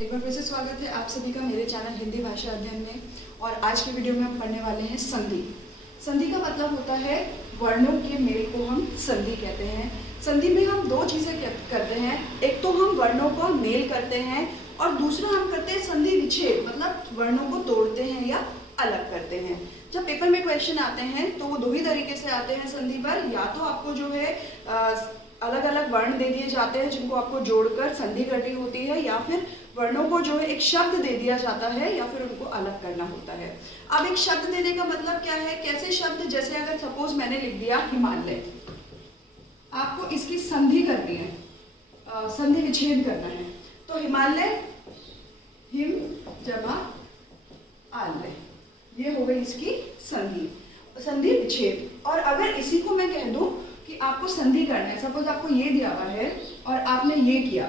एक बार फिर से स्वागत है आप सभी का मेरे चैनल हिंदी भाषा अध्ययन में। और आज की वीडियो में हम पढ़ने वाले हैं संधि। संधि का मतलब होता है वर्णों के मेल को हम संधि कहते हैं। संधि में हम दो चीज़ें करते हैं, एक तो हम वर्णों का मेल करते हैं और दूसरा हम करते हैं संधि विच्छेद, मतलब वर्णों को तोड़ते हैं या अलग करते हैं। जब पेपर में क्वेश्चन आते हैं तो वो दो ही तरीके से आते हैं संधि पर, या तो आपको जो है अलग अलग वर्ण दे दिए जाते हैं जिनको आपको जोड़कर संधि करनी होती है, या फिर वर्णों को जो है एक शब्द दे दिया जाता है या फिर उनको अलग करना होता है। अब एक शब्द देने का मतलब क्या है, कैसे शब्द, जैसे अगर सपोज मैंने लिख दिया हिमालय, आपको इसकी संधि करनी है, संधि विच्छेद करना है, तो हिमालय हिम जमा आलय, ये हो गई इसकी संधि, संधि विच्छेद। और अगर इसी को मैं कह दूं कि आपको संधि करना है, सपोज आपको ये दिया हुआ है और आपने ये किया,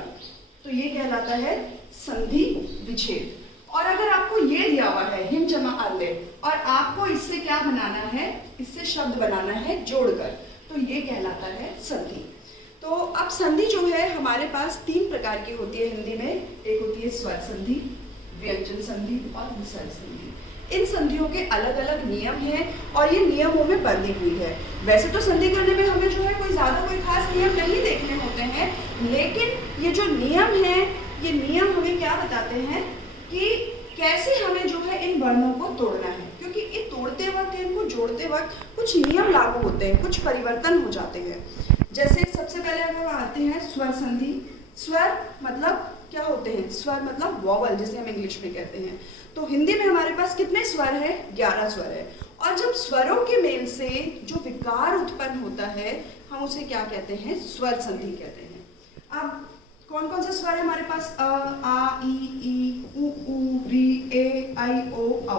तो ये कहलाता है संधि विच्छेद। और अगर आपको ये दिया हुआ है हिम जमा आलय और आपको इससे क्या बनाना है, इससे शब्द बनाना है जोड़कर, तो ये कहलाता है संधि। तो अब संधि जो है हमारे पास तीन प्रकार की होती है हिंदी में, एक होती है स्वर संधि, व्यंजन संधि और विसर्ग संधि। इन संधियों के अलग अलग नियम हैं और ये नियमों में बंधी हुई है। वैसे तो संधि करने में हमें जो है कोई खास नियम नहीं देखने होते हैं, लेकिन ये जो नियम हैं, ये नियम हमें क्या बताते हैं कि कैसे हमें जो है इन वर्णों को तोड़ना है, क्योंकि ये तोड़ते वक्त, इनको जोड़ते वक्त कुछ नियम लागू होते हैं, कुछ परिवर्तन हो जाते हैं। जैसे सबसे पहले अगर आते हैं स्वर संधि। स्वर मतलब क्या होते हैं, स्वर मतलब वॉवल, जिसे हम इंग्लिश में कहते हैं। तो हिंदी में हमारे पास कितने स्वर है, 11 स्वर है। और जब स्वरों के मेल से जो विकार उत्पन्न होता है हम उसे क्या कहते हैं, स्वर संधि कहते हैं। अब कौन कौन से स्वर है हमारे पास, अ, आ, ई, उ, री, ए, आई, ओ, औ।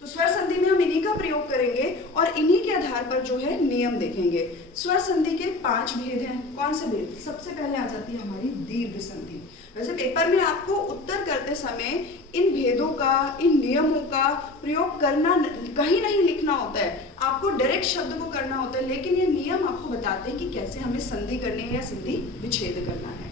तो स्वर संधि में हम इन्हीं का प्रयोग करेंगे और इन्हीं के आधार पर जो है नियम देखेंगे। स्वर संधि के 5 भेद हैं। कौन से भेद, सबसे पहले आ जाती है हमारी दीर्घ संधि। वैसे पेपर में आपको उत्तर करते समय इन भेदों का, इन नियमों का प्रयोग करना, कहीं नहीं लिखना होता है, आपको डायरेक्ट शब्द को करना होता है, लेकिन ये नियम आपको बताते हैं कि कैसे हमें संधि करनी है या संधि विच्छेद करना है।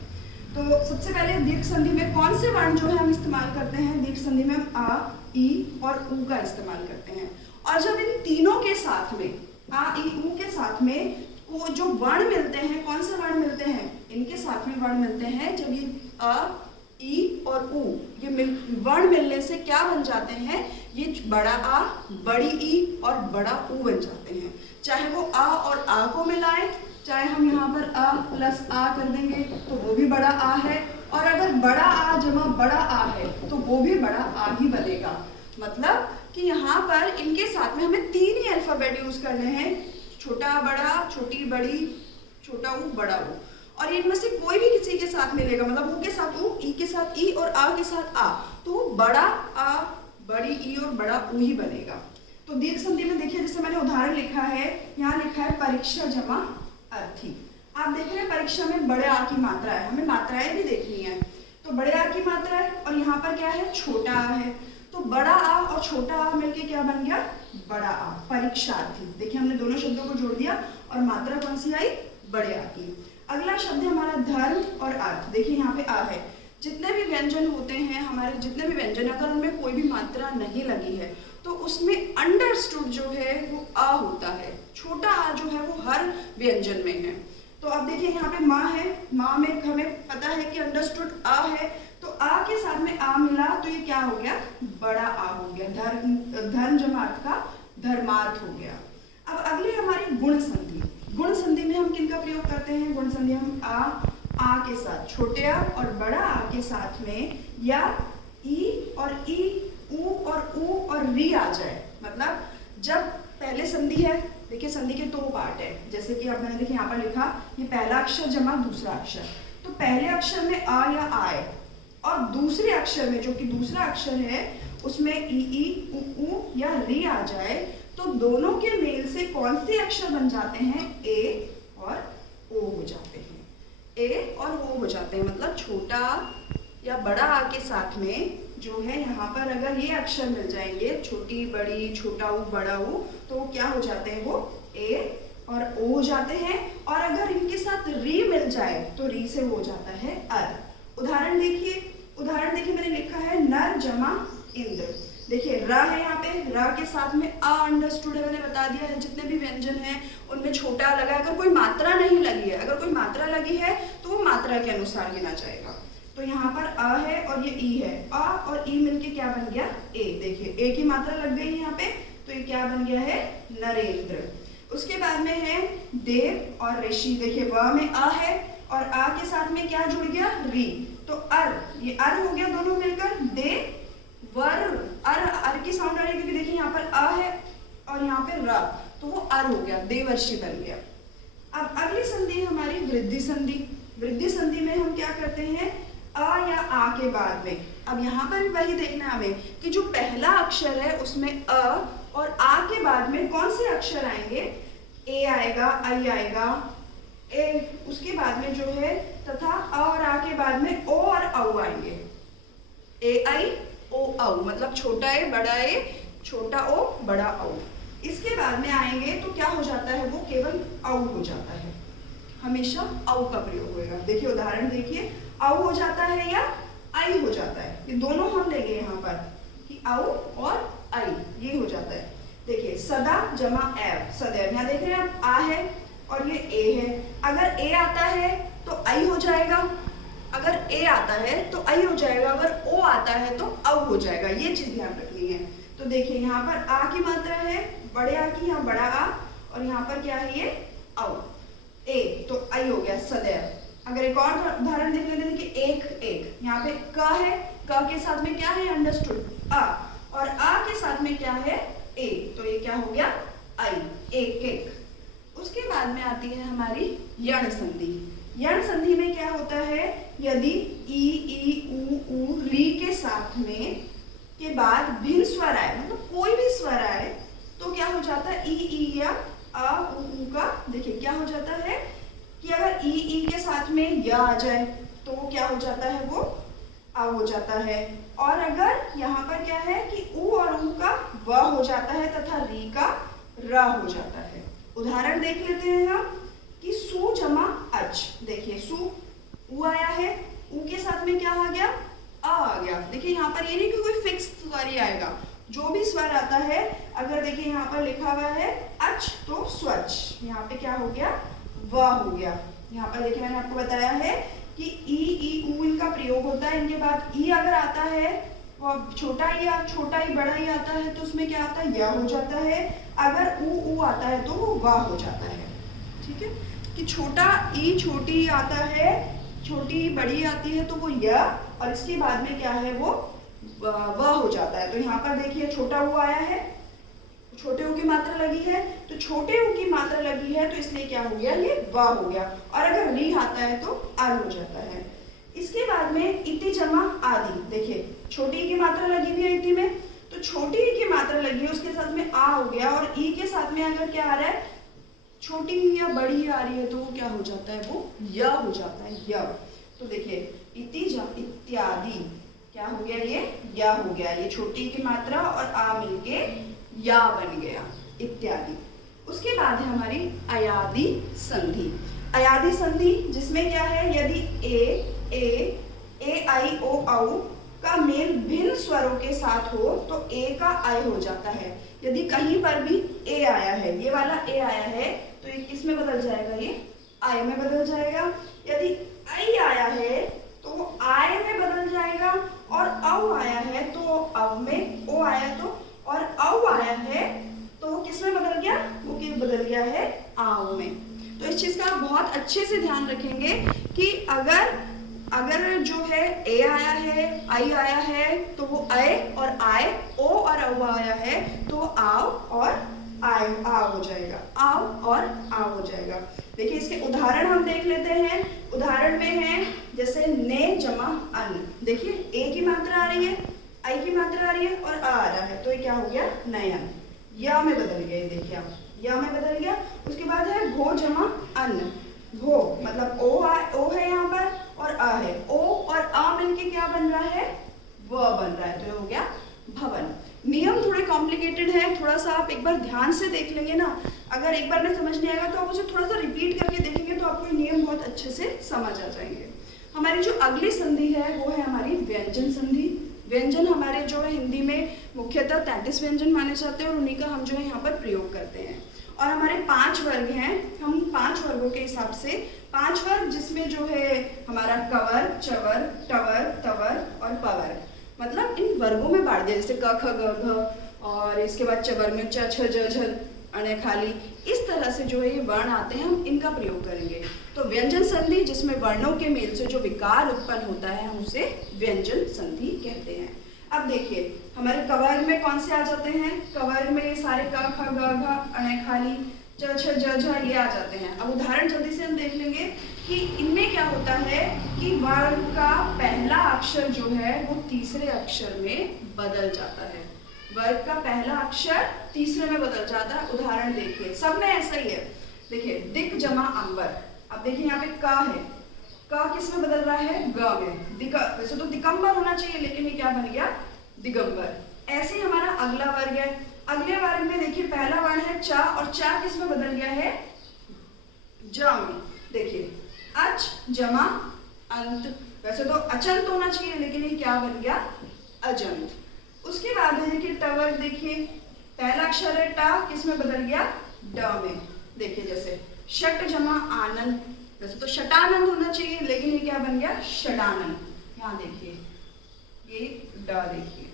तो सबसे पहले दीर्घ संधि में कौन से वर्ण जो है हम इस्तेमाल करते हैं, दीर्घ संधि में हम आ, ई और उ का इस्तेमाल करते हैं। और जब इन तीनों के साथ में, आ, ई, उ के साथ में वो जो वर्ण मिलते हैं, कौन से वर्ण मिलते हैं, इनके साथ में वर्ण मिलते हैं, जब ये अ, ई और उ, ये वर्ण मिलने से क्या बन जाते हैं, ये बड़ा आ, बड़ी ई और बड़ा उ बन जाते हैं। चाहे वो आ और आ को मिलाएं, चाहे हम यहाँ पर अ प्लस आ कर देंगे तो वो भी बड़ा आ है, और अगर बड़ा आ जमा बड़ा आ है तो वो भी बड़ा आ ही बनेगा। मतलब कि यहाँ पर इनके साथ में हमें 3 ही अल्फाबेट यूज करने हैं, छोटा बड़ा, छोटी बड़ी, छोटा उ बड़ा उ, और इनमें से कोई भी किसी के साथ मिलेगा, मतलब उ के साथ उ, ई के साथ ई और आ के साथ आ, तो बड़ा आ, बड़ी ई और बड़ा उ ही बनेगा। तो दीर्घ संधि में देखिए, जैसे मैंने उदाहरण लिखा है, यहाँ लिखा है परीक्षा जमा अर्थी। आप देख रहे हैं परीक्षा में बड़े आ की मात्रा है, हमें मात्राएं भी देखनी है, तो बड़े आ की मात्रा है और यहाँ पर क्या है, छोटा आ है, तो बड़ा आ और छोटा आ मिलके क्या बन गया, बड़ा आ, परीक्षार्थी। देखिए हमने दोनों शब्दों को जोड़ दिया और मात्रा कौन सी आई, बड़े आ की। अगला शब्द है हमारा धर्म और अर्थ। देखिए यहाँ पे आ है, जितने भी व्यंजन होते हैं हमारे, जितने भी व्यंजन, अगर उनमें कोई भी मात्रा नहीं लगी है तो उसमें अंडरस्टूड जो है वो आ होता है, छोटा आ जो है वो हर व्यंजन में है। तो अब देखिए यहाँ पे माँ है, माँ में हमें पता है कि अंडरस्टूड आ है, तो आ के साथ में आ मिला तो ये क्या हो गया, बड़ा आ हो गया, धर्म जमा अर्थ का धर्मार्थ हो गया। अब अगली हमारी गुण संधि। गुण संधि में हम किन का प्रयोग करते हैं, गुण संधि हम आ के साथ, छोटे आ और बड़ा आ के साथ में, या ई और ई, उ और री आ जाए, मतलब जब पहले संधि है, देखिए संधि के 2 पार्ट है, जैसे कि अब मैंने देखिए यहाँ पर लिखा, ये पहला अक्षर जमा दूसरा अक्षर, तो पहले अक्षर में आ या आए और दूसरे अक्षर में जो कि दूसरा अक्षर है उसमें ई, उ या री आ जाए, तो दोनों के मेल से कौन से अक्षर बन जाते हैं, ए और ओ हो जाते हैं, ए और ओ हो जाते हैं। मतलब छोटा या बड़ा आ के साथ में जो है यहाँ पर अगर ये अक्षर मिल जाएंगे, छोटी बड़ी, छोटा उ बड़ा उ, तो क्या हो जाते हैं, वो ए और ओ हो जाते हैं। और अगर इनके साथ री मिल जाए तो री से हो जाता है अर। उदाहरण देखिए मैंने जमा इंद्र। देखिए र है यहाँ पे, र के साथ में अ अंडरस्टूड है, मैंने बता दिया है जितने भी व्यंजन हैं उनमें छोटा लगा है। अगर कोई मात्रा नहीं लगी है, अगर कोई मात्रा लगी है तो वो मात्रा के अनुसार गिना जाएगा। तो यहाँ पर अ है और ये ई है, अ और ई मिलके क्या बन गया ए। देखिए ए की मात्रा लग गई यहाँ पे, तो ये क्या बन गया है नरेंद्र। उसके बाद में है देव और ऋषि। देखिए व में अ है और आ के साथ में क्या जुड़ गया री, तो अर, ये अर हो गया दोनों मिलकर दे वर। अर की साउंड आ रही है क्योंकि देखिए यहाँ पर अ है और यहाँ पे र, तो वो अर हो गया, देवर्षि बन गया। अब अगली संधि है हमारी वृद्धि संधि। वृद्धि संधि में हम क्या करते हैं, अ या आ के बाद में, अब यहाँ पर भी वही देखना हमें कि जो पहला अक्षर है उसमें अ और आ के बाद में कौन से अक्षर आएंगे, ए आएगा, आई आएगा, ए उसके बाद में जो है तथा अ और आ के बाद में ओ और औ आएंगे। ए आई ओ औ, मतलब छोटा ए बड़ा ए, छोटा ओ बड़ा औ। इसके बाद में आएंगे तो क्या हो जाता है, वो केवल औ हो जाता है, हमेशा औ का प्रयोग होगा। देखिए उदाहरण देखिए, औ हो जाता है या आई हो जाता है, ये दोनों हम लेंगे यहाँ पर कि औ और आई, ये हो जाता है। देखिए सदा जमा एव, सदैव, यहाँ देख रहे हैं आप आ है और ये ए है। अगर ए आता है तो आई हो जाएगा, अगर ए आता है तो आई हो जाएगा, अगर ओ आता है तो औ हो जाएगा, ये चीज ध्यान रखनी है। तो देखिए यहाँ पर आ की मात्रा है, बड़े आ की, यहाँ बड़ा आ और यहाँ पर क्या है ये औ, ए, तो आई हो गया सदैव। अगर एक और उदाहरण देख लेते हैं कि एक एक, यहाँ पे क है, क के साथ में क्या है अंडरस्टूड आ, और आ के साथ में क्या है ए, तो ये क्या हो गया आई, एक एक। उसके बाद में आती है हमारी यण संधि। यण संधि में क्या होता है, यदि ई ऊ री के साथ में के बाद भिन्न स्वर आए, मतलब कोई भी स्वर आए, तो क्या हो जाता है ई या आ ऊ का, देखिए क्या हो जाता है कि अगर ई के साथ में य आ जाए तो वो क्या हो जाता है, वो आ हो जाता है। और अगर यहाँ पर क्या है कि ऊ और ऊ का व हो जाता है तथा री का र हो जाता है। उदाहरण देख लेते हैं हम कि सु जमा अच। देखिए सु ऊ आया है, ऊ के साथ में क्या आ गया आ गया। देखिए यहाँ पर ये नहीं कि कोई फिक्स स्वर ही आएगा, जो भी स्वर आता है, अगर देखिए यहाँ पर लिखा हुआ है अच तो स्वच्छ, यहाँ पे क्या हो गया व हो गया। यहाँ पर देखिए मैंने आपको बताया है कि ई ऊ इनका प्रयोग होता है, इनके बाद ई अगर आता है वो छोटा ई बड़ा ई आता है तो उसमें क्या आता है य हो जाता है, अगर ऊ आता है तो वो व हो जाता है। ठीक है, कि छोटा ई छोटी ई आता है, छोटी बड़ी आती है तो वो य, और इसके बाद में क्या है वो व हो जाता है। तो यहाँ पर देखिए छोटा ऊ आया है, छोटे ऊ की मात्रा लगी है, तो छोटे ऊ की मात्रा लगी है तो इसलिए क्या हो गया ये व हो गया, और अगर री आता है तो आर हो जाता है। इसके बाद में इति जमा आदि। देखिए छोटी ई की मात्रा लगी हुई है इति में, तो छोटी ई की मात्रा लगी है उसके साथ में आ हो गया, और ई के साथ में अगर क्या आ रहा है छोटी ई या बड़ी ई आ रही है तो वो क्या हो जाता है, वो य हो जाता है य। तो देखिए इति इत्यादि क्या हो गया, ये या हो गया, ये छोटी की मात्रा और आ मिलके या बन गया इत्यादि। उसके बाद है हमारी अयादि संधि। अयादि संधि जिसमें क्या है, यदि ए आई ओ औ का मेल भिन्न स्वरों के साथ हो तो ए का आई हो जाता है। यदि कहीं पर भी ए आया है, ये वाला ए आया है, तो ये किस में बदल जाएगा, ये आई में बदल जाएगा। यदि आई आया है तो वो आय में बदल जाएगा, और औ आया है तो अव में, ओ आया तो, और औ आया है तो किस में बदल गया, वो कि बदल गया है आव में। तो इस चीज का आप बहुत अच्छे से ध्यान रखेंगे कि अगर जो है ए आया है, आई आया है तो वो आए और आए, ओ और औ आया है तो आव और आय आ हो जाएगा, आव और आ हो जाएगा। देखिए इसके उदाहरण हम देख लेते हैं। उदाहरण में है जैसे ने जमा अन्न। देखिए ए की मात्रा आ रही है, आई की मात्रा आ रही है और आ रहा है, तो ये क्या हो गया नयन, या में बदल गया। ये देखिए आप या में बदल गया। उसके बाद है भो जमा अन्न। भो मतलब ओ है यहाँ पर और आ है, ओ और आ मिलके क्या बन रहा है, व बन रहा है, तो ये हो गया भवन। नियम थोड़े कॉम्प्लिकेटेड है, थोड़ा सा आप एक बार ध्यान से देख लेंगे ना, अगर एक बार में समझ नहीं आएगा तो आप उसे थोड़ा सा रिपीट करके देखेंगे तो आपको नियम बहुत अच्छे से समझ आ जाएंगे। हमारी जो अगली संधि है वो है हमारी व्यंजन संधि। व्यंजन हमारे जो है हिंदी में मुख्यतः 33 व्यंजन माने जाते हैं और उन्हीं का हम जो है यहाँ पर प्रयोग करते हैं। और हमारे 5 वर्ग हैं, हम 5 वर्गों के हिसाब से 5 वर्ग, जिसमें जो है हमारा कवर, चवर, टवर, तवर और पवर, मतलब इन वर्गों में बांट दिया, जैसे क ख ग घ, और इसके बाद चवर में च छ ज झ अणे खाली, इस तरह से जो है ये वर्ण आते हैं, हम इनका प्रयोग करेंगे। तो व्यंजन संधि जिसमें वर्णों के मेल से जो विकार उत्पन्न होता है हम उसे व्यंजन संधि कहते हैं। अब देखिए हमारे कवर्ग में कौन से आ जाते हैं, कवर्ग में ये सारे क ख ग घ अणे खाली च छ ज झ ये आ जाते हैं। अब उदाहरण जल्दी से हम देख लेंगे कि इनमें क्या होता है कि वर्ण का पहला अक्षर जो है वो तीसरे अक्षर में बदल जाता है, वर्ग का पहला अक्षर तीसरे में बदल जाता है। उदाहरण देखिए, सब में ऐसा ही है। देखिए दिक जमा अंबर, अब देखिए यहाँ पे क है, क किस में बदल रहा है, ग में। वैसे तो दिगंबर होना चाहिए लेकिन ये क्या बन गया, दिगंबर। ऐसे ही हमारा अगला वर्ग है, अगले वर्ग में देखिए पहला वर्ण है चा, और चा किस में बदल गया है, ज में। देखिए अच जमा अंत, वैसे तो अचंत होना चाहिए लेकिन ये क्या बन गया, अजंत। उसके बाद है देखिए टवर, देखिए पहला अक्षर है टा, किस में बदल गया, ड में। देखिए जैसे षट जमा आनंद, वैसे तो शटानंद होना चाहिए लेकिन ये क्या बन गया, षडानंद। यहाँ देखिए ये ड, देखिए।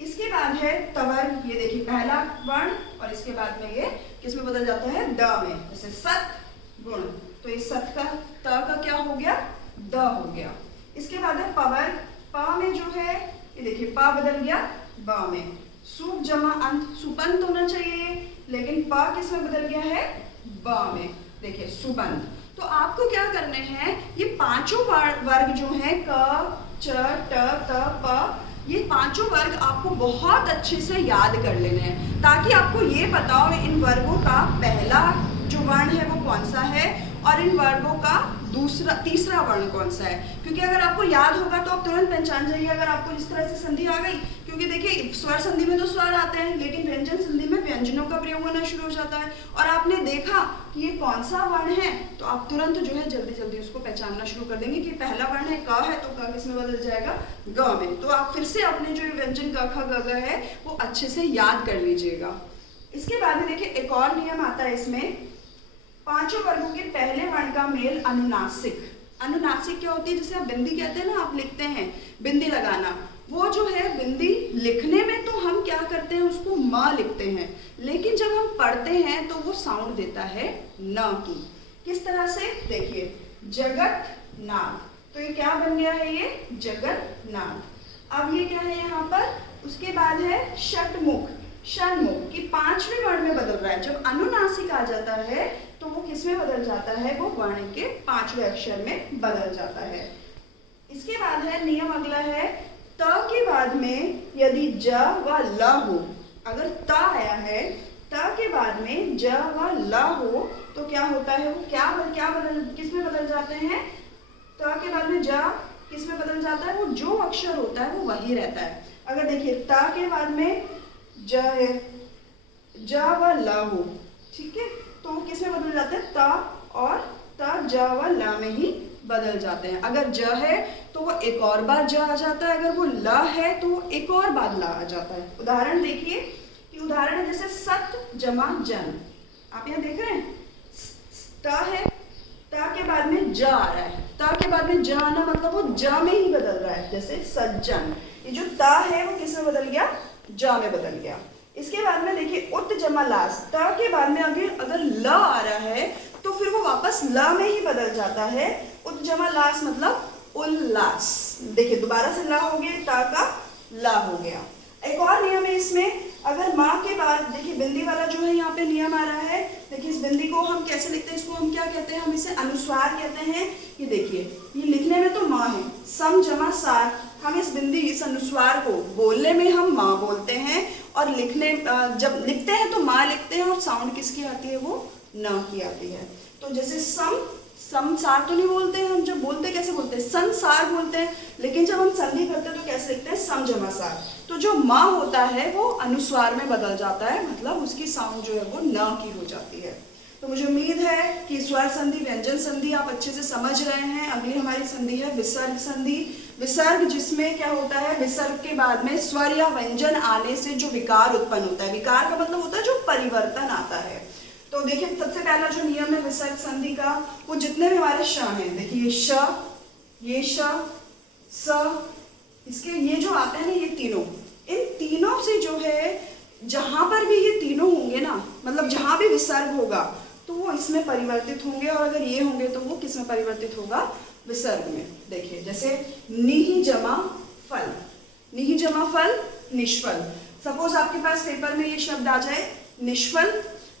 इसके बाद है तवर, ये देखिए पहला वर्ण और इसके बाद में ये किस में बदल जाता है, द में। जैसे सत गुण, तो ये सत का त का क्या हो गया, द हो गया। इसके बाद है पवर, प में जो है ये देखिए प बदल गया ब में। सुप जमा अंत, सुपंत होना चाहिए लेकिन प किस में बदल गया है, ब में। देखिए सुबंत। तो आपको क्या करने हैं, ये पांचों वर्ग जो हैं क च ट त प, ये पांचों वर्ग आपको बहुत अच्छे से याद कर लेने हैं ताकि आपको ये पता हो इन वर्गों का पहला जो वर्ण है वो कौन सा है और इन वर्गों का तीसरा वर्ण कौन सा है। क्योंकि अगर आपको याद होगा तो आप तुरंत पहचान जाइए अगर आपको इस तरह से संधि आ गई। क्योंकि देखिए स्वर संधि में तो स्वर आते हैं लेकिन व्यंजन संधि में व्यंजनों का प्रयोग होना शुरू हो जाता है और आपने देखा कि ये कौन सा वर्ण है तो आप तुरंत जो है जल्दी जल्दी उसको पहचानना शुरू कर देंगे कि पहला वर्ण है क है तो क किस में बदल जाएगा, ग में। तो आप फिर से अपने जो व्यंजन क ख ग घ है वो अच्छे से याद कर लीजिएगा। इसके बाद में देखिए एक और नियम आता है इसमें, पांचों वर्गों के पहले वर्ण का मेल अनुनासिक। अनुनासिक क्या होती है, जैसे आप बिंदी कहते हैं ना, आप लिखते हैं बिंदी लगाना, वो जो है बिंदी लिखने में तो हम क्या करते हैं उसको म लिखते हैं लेकिन जब हम पढ़ते हैं तो वो साउंड देता है न की। किस तरह से, देखिए जगत नाथ, तो ये क्या बन गया है, ये जगत नाथ। अब ये क्या है यहाँ पर, उसके बाद है षटमुख, षण्मुख की पांचवें वर्ण में बदल रहा है। जब अनुनासिक आ जाता है तो वो किस में बदल जाता है, वो वर्ण के पांचवें अक्षर में बदल जाता है। इसके बाद है नियम अगला है, त के बाद में यदि ज व ल हो, अगर त आया है त के बाद में ज व ल हो तो क्या होता है, वो क्या बदल किस में बदल जाते हैं, त के बाद में ज किस में बदल जाता है, वो जो अक्षर होता है वो वही रहता है। अगर देखिए त के बाद में ज है, ज व ल हो, ठीक है, तो वो किस में बदल जाते हैं, त और त ज व ल में ही बदल जाते हैं। अगर ज है तो वो एक और बार ज आ जाता है, अगर वो ल है तो वो एक और बार ल आ जाता है। उदाहरण देखिए कि उदाहरण है जैसे सत जमा जन, आप यहाँ देख रहे हैं त है, त के बाद में ज आ रहा है, त के बाद में ज आना मतलब वो ज में ही बदल रहा है। जैसे सज्जन, ये जो त है वो किस में बदल गया, ज में बदल गया। इसके बाद में देखिए उत जमा लास, त के बाद में अगर ल आ रहा है तो फिर वो वापस ल में ही बदल जाता है। उत जमा लास मतलब उल्लास, देखिए दोबारा से ला हो गया, ता का ला हो गया। एक और नियम है इसमें, अगर माँ के बाद देखिए बिंदी वाला जो है यहाँ पे नियम आ रहा है। देखिए इस बिंदी को हम कैसे लिखते हैं, इसको हम क्या कहते हैं, हम इसे अनुस्वार कहते हैं। ये देखिए ये लिखने में तो माँ है, सम जमा सार, हम इस बिंदी इस अनुस्वार को बोलने में हम माँ बोलते हैं और लिखने जब लिखते हैं तो माँ लिखते हैं और साउंड किसकी आती है, वो न की आती है। तो जैसे समसार तो नहीं बोलते हैं, हम जब बोलते हैं कैसे बोलते हैं, संसार बोलते हैं, लेकिन जब हम संधि करते हैं तो कैसे लिखते हैं, सम जमा सार। तो जो म होता है वो अनुस्वार में बदल जाता है, मतलब उसकी साउंड जो है वो न की हो जाती है। तो मुझे उम्मीद है कि स्वर संधि व्यंजन संधि आप अच्छे से समझ रहे हैं। अगली हमारी संधि है विसर्ग संधि। विसर्ग जिसमें क्या होता है, विसर्ग के बाद में स्वर या व्यंजन आने से जो विकार उत्पन्न होता है, विकार का मतलब होता है जो परिवर्तन आता है। तो देखिए सबसे पहला जो नियम है विसर्ग संधि का, वो जितने भी हमारे श हैं, देखिए श, ये श, स, इसके ये जो आते हैं ना ये तीनों, इन तीनों से जो है जहां पर भी ये तीनों होंगे ना, मतलब जहां भी विसर्ग होगा तो वो इसमें परिवर्तित होंगे, और अगर ये होंगे तो वो किस में परिवर्तित होगा, विसर्ग में। देखिए जैसे निहि जमा फल, निहि जमा फल निष्फल। सपोज आपके पास पेपर में ये शब्द आ जाए निष्फल,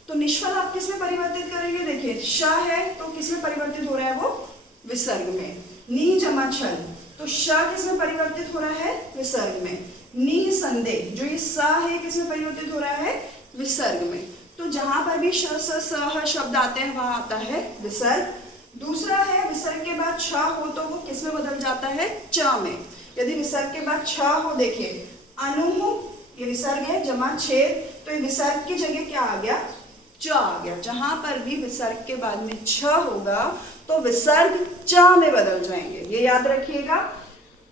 तो निष्फल आप किस में परिवर्तित करेंगे, देखिए श है तो किस में परिवर्तित हो रहा है, वो विसर्ग में। नि जमा छल, तो श किस में परिवर्तित हो रहा है, विसर्ग में। नि संदेह, जो ये स है किस में परिवर्तित हो रहा है, विसर्ग में। तो जहां पर भी श स स ह शब्द आते हैं वहां आता है विसर्ग। दूसरा है विसर्ग के बाद छ हो तो वो किस में बदल जाता है, च में। यदि विसर्ग के बाद छ हो, देखिए अनुहु, ये विसर्ग है, जमा छेद, तो ये विसर्ग की जगह क्या आ गया, च आ गया। जहां पर भी विसर्ग के बाद में छ होगा तो विसर्ग च में बदल जाएंगे, ये याद रखिएगा।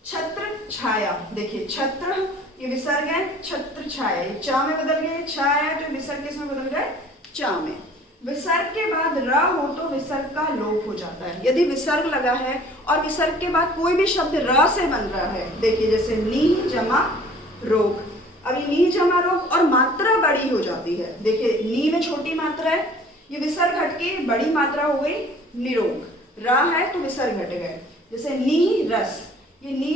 छत्र छाया, देखिए छत्र ये विसर्ग है, छत्र छाया ये च में बदल गया, छाया है तो विसर्ग किस में बदल गया, च में। विसर्ग के बाद र हो तो विसर्ग का लोप हो जाता है। यदि विसर्ग लगा है और विसर्ग के बाद कोई भी शब्द र से बन रहा है, देखिए जैसे नी जमा रोग, अब ये नी जमा रोग और मात्रा बड़ी हो जाती है, देखिए नी में छोटी मात्रा है, ये विसर्ग हटके बड़ी मात्रा हो गई निरोग, रा है तो विसर्ग हट गए। जैसे नी रस, ये नी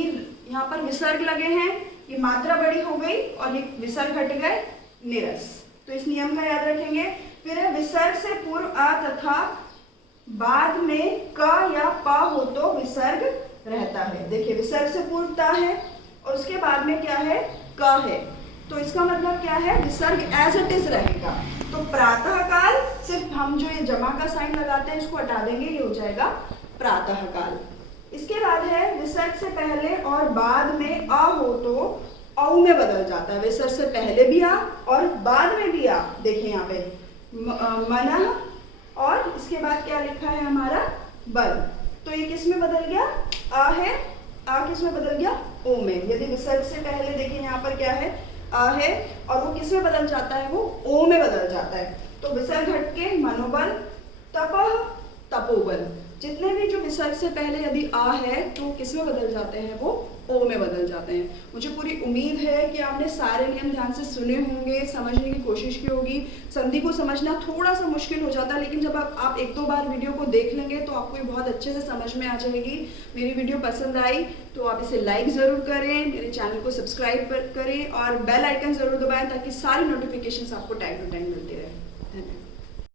यहाँ पर विसर्ग लगे हैं, ये मात्रा बड़ी हो गई और ये विसर्ग हट गए निरस। तो इस नियम का याद रखेंगे। फिर है विसर्ग से पूर्व अ तथा बाद में क या प हो तो विसर्ग रहता है। देखिए विसर्ग से पूर्व ता है और उसके बाद में क्या है, क है, तो इसका मतलब क्या है, विसर्ग एज इट इज रहेगा। तो प्रातः काल, सिर्फ हम जो ये जमा का साइन लगाते हैं इसको हटा देंगे, ये हो जाएगा प्रातः काल। इसके बाद है विसर्ग से पहले और बाद में अ हो तो औ में बदल जाता है। विसर्ग से पहले भी आ और बाद में भी आ, देखिए यहाँ पे मन, और इसके बाद क्या लिखा है हमारा बल, तो ये किस में बदल गया, आ है, आ किस में बदल गया, ओ में। यदि विसर्ग से पहले देखिए यहाँ पर क्या है, आ है और वो किस में बदल जाता है, वो ओ में बदल जाता है। तो विसर्ग हटके मनोबल, तपह तपोबल, जितने भी जो विसर्ग से पहले यदि आ है तो किस में बदल जाते हैं, वो ओ में बदल जाते हैं। मुझे पूरी उम्मीद है कि आपने सारे नियम ध्यान से सुने होंगे, समझने की कोशिश की होगी। संधि को समझना थोड़ा सा मुश्किल हो जाता है, लेकिन जब आप एक दो बार वीडियो को देख लेंगे तो आपको ये बहुत अच्छे से समझ में आ जाएगी। मेरी वीडियो पसंद आई तो आप इसे लाइक ज़रूर करें, मेरे चैनल को सब्सक्राइब करें और बेल आइकन ज़रूर दबाएँ ताकि सारी नोटिफिकेशन आपको टाइम टू टाइम मिलती रहे। धन्यवाद।